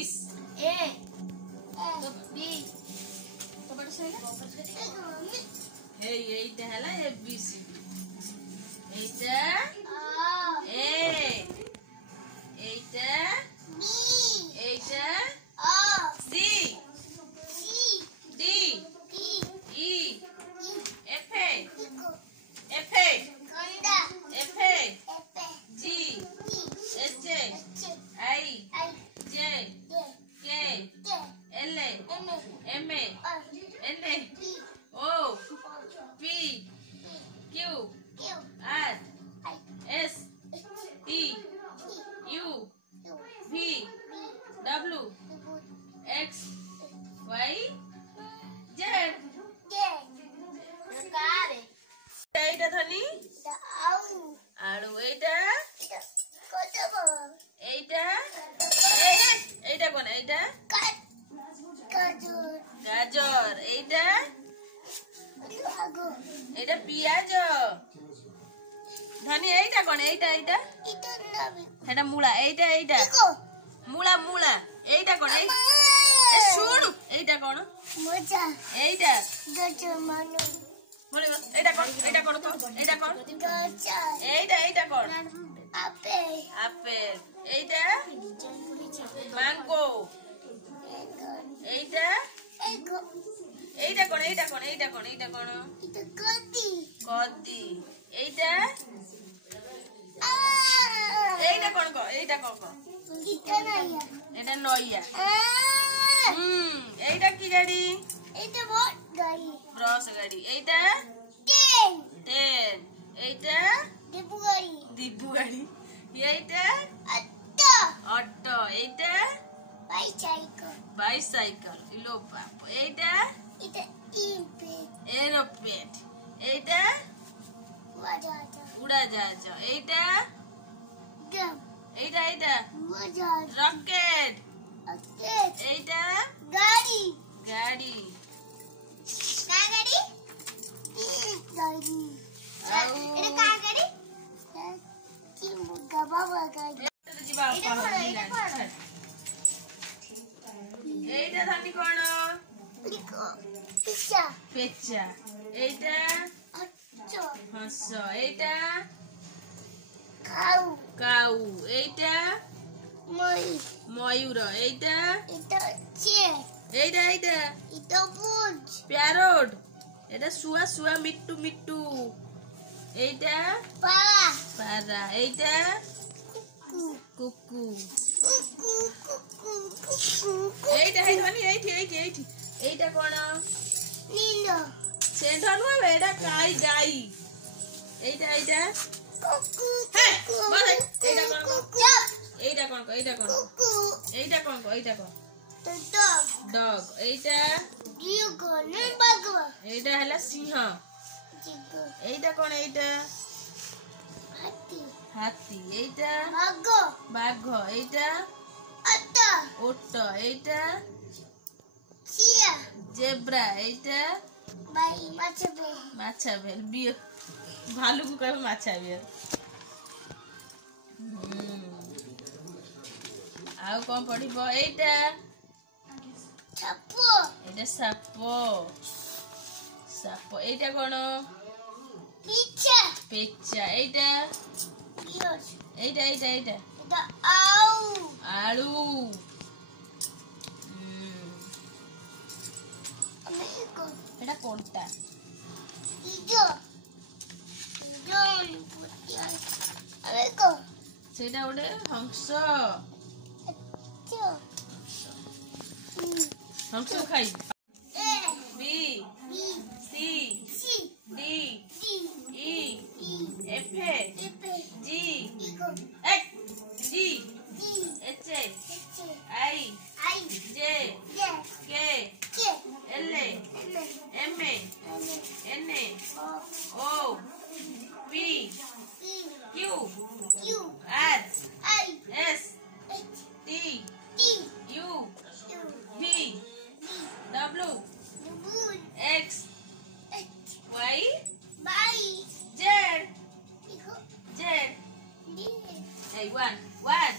fish. A. B. Hey, এইটা হলা ABC. এইটা A. এইটা B. এইটা O. C. C. D. D. E. E. F. Iko. F. Konda. F. Epe. G. G. H. H. I. I. J. J. K. K. L. M. M. O. N. P. O. O. P. Q. Q. R. I. S. H. T. T. U. U. V. V. W. W. X. Y. Z. J. Nagare. এইটা ধনি The owl. আর এইটা The kotobo. এইটা এইটা কোন এইটা Kat. Kajur. গাজর এইটা Ago. এইটা পিঁয়াজ ধনি এইটা কোন এইটা এইটা Ito nabi. এটা মূলা এইটা এইটা Iko. মূলা মূলা এইটা কোন এই শুন এইটা কোন Moja. এইটা Gacha manu. বলি এইটা কোন এইটা কোন তো এইটা কোন Gacha. এইটা কোন Ape. আপেল এইটা ম্যাঙ্গো এইটা Ego. এইটা কোন এইটা কোন এইটা কোন এইটা কোন Ito kodi. কদি এইটা Ah. এইটা কোন কো এইটা কোন কো Ito na ya. এটা নইয়া Ah. এইটা কি গাড়ি Ito bot gari. ব্রস গাড়ি এইটা Ten. ট্রেন এইটা Debu gari. দিব্যু গাড়ি এইটা Atta. অটো এইটা Bicycle. বাইসাইকেল ইলো বাপ এইটা Ito impe. এরোপ্লেন এইটা Wajata. উড়াজাহাজ এইটা Gam. এইটা এইটা Wajata. Rocket Okay. এইটা Gari. গাড়ি Gari. Gari. ଆଉ Ito ka gari? Kimbo gababa gari. ଯିବା এইটা ধানি কোন Pico. Pizza. পেঁচা এইটা Acho. হাঁস এইটা Cow. কাউ এইটা Moi. ময়ূর এইটা Ito chair. এইটা এইটা Ito bunch. প্যারট এটা শুয়া শুয়া মিট্টু মিট্টু এইটা Para. পারা এইটা Cuckoo. কুকু Cuckoo. Cuckoo. Cuckoo. এইটা এই ধনি এইটি এইটি এইটি এইটা কোন Nino. সে ধনু এটা গাই গাই এইটা এইটা Cuckoo. হ্যাঁ Cuckoo. বলে এইটা কোন Cuckoo. এইটা কোন এইটা কোন Cuckoo. এইটা কোন এইটা কোন The dog. ডগ এইটা Diego. Numbago. এইটা হলা সিংহ Diego. এইটা কোন এইটা Hati. হাতি এইটা Bago. বাঘ এইটা Ata. ওট এইটা Chia. জেব্রা এইটা Bai machabe. মাছা বেল বিয়ে ভালুকু কবে মাছা বেল ଆଉ କଣ ପଢିବ এইটা Chapo. এইটা ସାପ ସାପ এইଟା କଣ Pizza. পেঁচা এইটা Dios. এইটা এইটা এইটা The owl. আলু Amigo. এটা কোনটা Ido. Don. Putian. Amigo. সেটা ওটা হংস Tio. হংস খাই A. B B. C C. D D. E E. F Epe. G Igo. এক G D. H H. I I. J J. K K. L N. M N. N O. O P E. Q Q. R I. S H. T T. U U. V V. W The moon. X H. Y Bye. Z Igo. Z D. এই one one